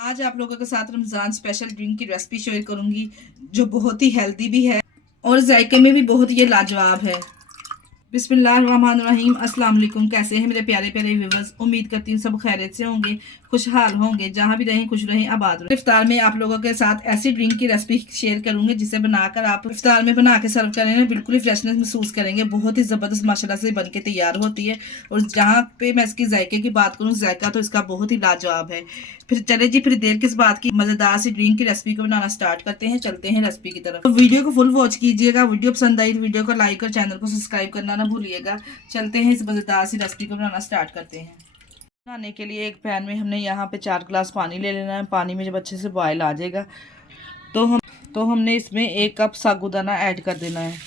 आज आप लोगों के साथ रमज़ान स्पेशल ड्रिंक की रेसिपी शेयर करूंगी जो बहुत ही हेल्दी भी है और जायके में भी बहुत ये लाजवाब है। बिस्मिल्लाहिर्रहमानिर्रहीम। अस्सलाम वालेकुम। कैसे हैं मेरे प्यारे प्यारे व्यूअर्स? उम्मीद करती हूँ सब खैरियत से होंगे, खुशहाल होंगे, जहाँ भी रहें खुश रहें, आबाद रहें। इफ्तार में आप लोगों के साथ ऐसी ड्रिंक की रेसिपी शेयर करूंगी जिसे बनाकर आप इफ्तार में बना के सर्व करें ना, बिल्कुल ही फ्रेशनेस महसूस करेंगे। बहुत ही ज़बरदस्त माशाल्लाह से बन के तैयार होती है। और जहाँ पे मैं इसकी जायके की बात करूँ, जायका तो इसका बहुत ही लाजवाब है। फिर चले जी, फिर देर किस बात की, मज़ेदार सी ड्रिंक की रेसिपी को बनाना स्टार्ट करते हैं। चलते हैं रेसिपी की तरफ। तो वीडियो को फुल वॉच कीजिएगा। वीडियो पसंद आई तो वीडियो को लाइक और चैनल को सब्सक्राइब करना ना भूलिएगा। चलते हैं इस मज़ेदार सी रेसिपी को बनाना स्टार्ट करते हैं। बनाने के लिए एक पैन में हमने यहाँ पे 4 गिलास पानी ले लेना है। पानी में जब अच्छे से बॉयल आ जाएगा तो हमने इसमें 1 कप साबूदाना ऐड कर देना है।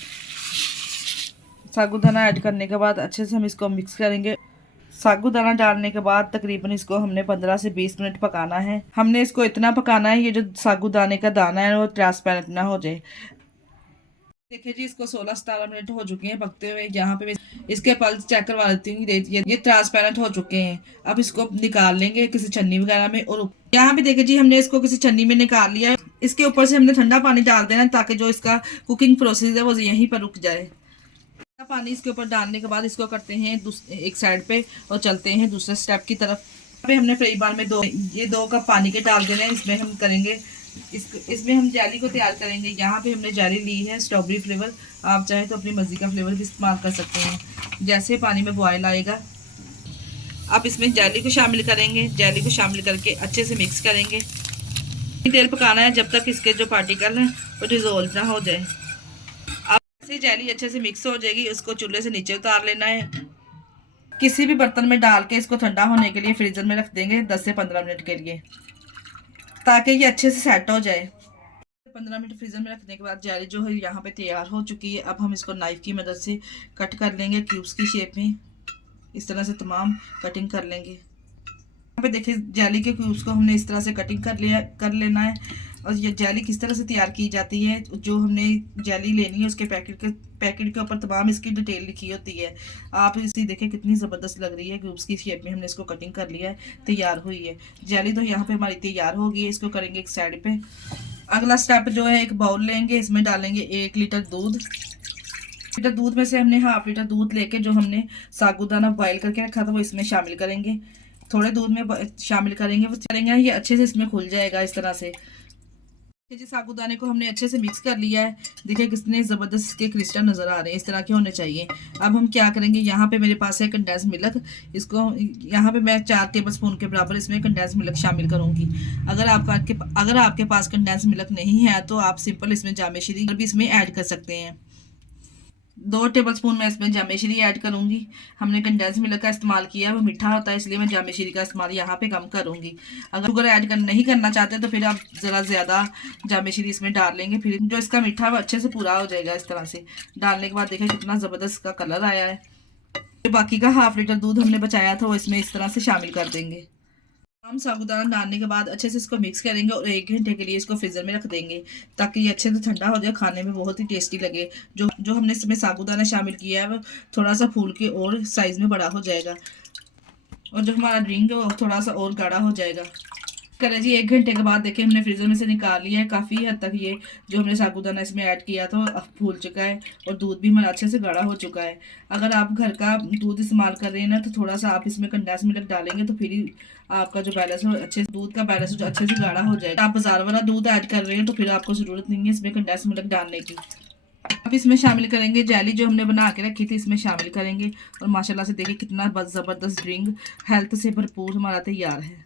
साबूदाना ऐड करने के बाद अच्छे से हम इसको मिक्स करेंगे। साबूदाना डालने के बाद तकरीबन इसको हमने 15 से 20 मिनट पकाना है। हमने इसको इतना पकाना है ये जो साबूदाने का दाना है वो ट्रांसपेरेंट ना हो जाए। देखिए जी, इसको 16-17 मिनट हो चुके हैं पकते हुए। यहाँ पे इसके पल्स चेक करवा लेती हूँ। ये ट्रांसपेरेंट हो चुके हैं। अब इसको निकाल लेंगे किसी छन्नी वगैरह में। और यहाँ पे देखिए जी, हमने इसको किसी छन्नी में निकाल लिया है। इसके ऊपर से हमने ठंडा पानी डाल देना ताकि जो इसका कुकिंग प्रोसेस है वो यहीं पर रुक जाए। पानी इसके ऊपर डालने के बाद इसको करते हैं एक साइड पे और चलते हैं दूसरे स्टेप की तरफ। यहाँ पे हमने फ्राई पैन में 2 कप पानी के डाल देने हैं। इसमें हम करेंगे इसमें हम जेली को तैयार करेंगे। यहाँ पे हमने जेली ली है स्ट्रॉबेरी फ्लेवर। आप चाहे तो अपनी मर्जी का फ्लेवर भी इस्तेमाल कर सकते हैं। जैसे पानी में बॉयल आएगा आप इसमें जेली को शामिल करेंगे। जेली को शामिल करके अच्छे से मिक्स करेंगे। देर पकाना है जब तक इसके जो पार्टिकल हैं वो डिजोल्व ना हो जाए। से जेली अच्छे से मिक्स हो जाएगी, उसको चूल्हे से नीचे उतार लेना है। किसी भी बर्तन में डाल के इसको ठंडा होने के लिए फ्रीजर में रख देंगे 10 से 15 मिनट के लिए, ताकि ये अच्छे से सेट हो जाए। 15 मिनट फ्रीजर में रखने के बाद जेली जो है यहाँ पे तैयार हो चुकी है। अब हम इसको नाइफ की मदद से कट कर लेंगे क्यूब्स की शेप में। इस तरह से तमाम कटिंग कर लेंगे। यहाँ पे देखिए जेली के क्यूब्स को हमने इस तरह से कटिंग कर लेना है। और ये जेली किस तरह से तैयार की जाती है, जो हमने जेली लेनी है उसके पैकेट के ऊपर तमाम इसकी डिटेल लिखी होती है। आप इसी देखें कितनी ज़बरदस्त लग रही है। क्यूब्स की शेप में हमने इसको कटिंग कर लिया है, तैयार हुई है जेली। तो यहाँ पे हमारी तैयार हो गई है। इसको करेंगे एक साइड पे। अगला स्टेप जो है, एक बाउल लेंगे, इसमें डालेंगे 1 लीटर दूध। लीटर दूध में से हमने हाफ लीटर दूध लेके जो हमने साबूदाना बॉयल करके रखा था वो इसमें शामिल करेंगे। थोड़े दूध में शामिल करेंगे, वो चलेंगे ये अच्छे से इसमें खुल जाएगा इस तरह से। जी, साबूदाने को हमने अच्छे से मिक्स कर लिया है। देखिए कितने ज़बरदस्त इसके क्रिस्टल नज़र आ रहे हैं, इस तरह के होने चाहिए। अब हम क्या करेंगे, यहाँ पे मेरे पास है कंडेंस मिल्क। इसको यहाँ पे मैं 4 टेबलस्पून के बराबर इसमें कंडेंस मिल्क शामिल करूँगी। अगर आपके पास कंडेंस मिल्क नहीं है तो आप सिंपल इसमें जामे श्री भी इसमें ऐड कर सकते हैं। 2 टेबलस्पून मैं इसमें जामे श्री ऐड करूँगी। हमने कंडेंस मिल्क का इस्तेमाल किया है, वो मीठा होता है, इसलिए मैं जामे श्री का इस्तेमाल यहाँ पे कम करूँगी। अगर शुगर ऐड नहीं करना चाहते तो फिर आप ज़रा ज़्यादा जामे श्री इसमें डाल लेंगे। फिर जो इसका मीठा वो अच्छे से पूरा हो जाएगा। इस तरह से डालने के बाद देखिए कितना ज़बरदस्त का कलर आया है। जो बाकी का हाफ लीटर दूध हमने बचाया था वो इसमें इस तरह से शामिल कर देंगे। हम साबूदाना डालने के बाद अच्छे से इसको मिक्स करेंगे और 1 घंटे के लिए इसको फ्रीजर में रख देंगे ताकि ये अच्छे से ठंडा हो जाए, खाने में बहुत ही टेस्टी लगे। जो हमने इसमें साबूदाना शामिल किया है वो थोड़ा सा फूल के और साइज़ में बड़ा हो जाएगा और जो हमारा ड्रिंक है वो थोड़ा सा और गाढ़ा हो जाएगा। करें जी, 1 घंटे के बाद देखिए हमने फ्रीजर में से निकाल लिया है। काफ़ी हद तक ये जो हमने साबूदाना इसमें ऐड किया था अब फूल चुका है और दूध भी हमारा अच्छे से गाढ़ा हो चुका है। अगर आप घर का दूध इस्तेमाल कर रहे हैं ना तो थोड़ा सा आप इसमें कंडेंस मिल्क डालेंगे तो फिर ही आपका जो बैलेंस हो अच्छे दूध का बैलेंस जो अच्छे से गाढ़ा हो जाएगा। आप बाजार वाला दूध ऐड कर रहे हैं तो फिर आपको ज़रूरत नहीं है इसमें कंडेंस मिल्क डालने की। अब इसमें शामिल करेंगे जेली जो हमने बना के रखी थी, इसमें शामिल करेंगे और माशाल्लाह से देखिए कितना ज़बरदस्त ड्रिंक हेल्थ से भरपूर हमारा तैयार है।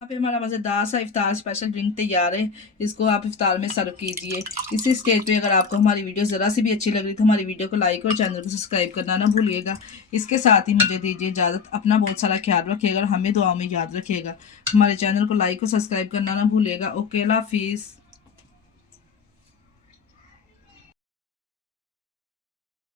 यहाँ पे हमारा मज़ेदार सा इफ्तार स्पेशल ड्रिंक तैयार है। इसको आप इफ्तार में सर्व कीजिए। इसी स्टेज पे अगर आपको हमारी वीडियो ज़रा सी भी अच्छी लग रही तो हमारी वीडियो को लाइक और चैनल को सब्सक्राइब करना ना भूलिएगा। इसके साथ ही मुझे दीजिए इजाज़त। अपना बहुत सारा ख्याल रखिएगा और हमें दुआओं में याद रखिएगा। हमारे चैनल को लाइक और सब्सक्राइब करना ना भूलिएगा। ओके, अल्लाह हाफिज़।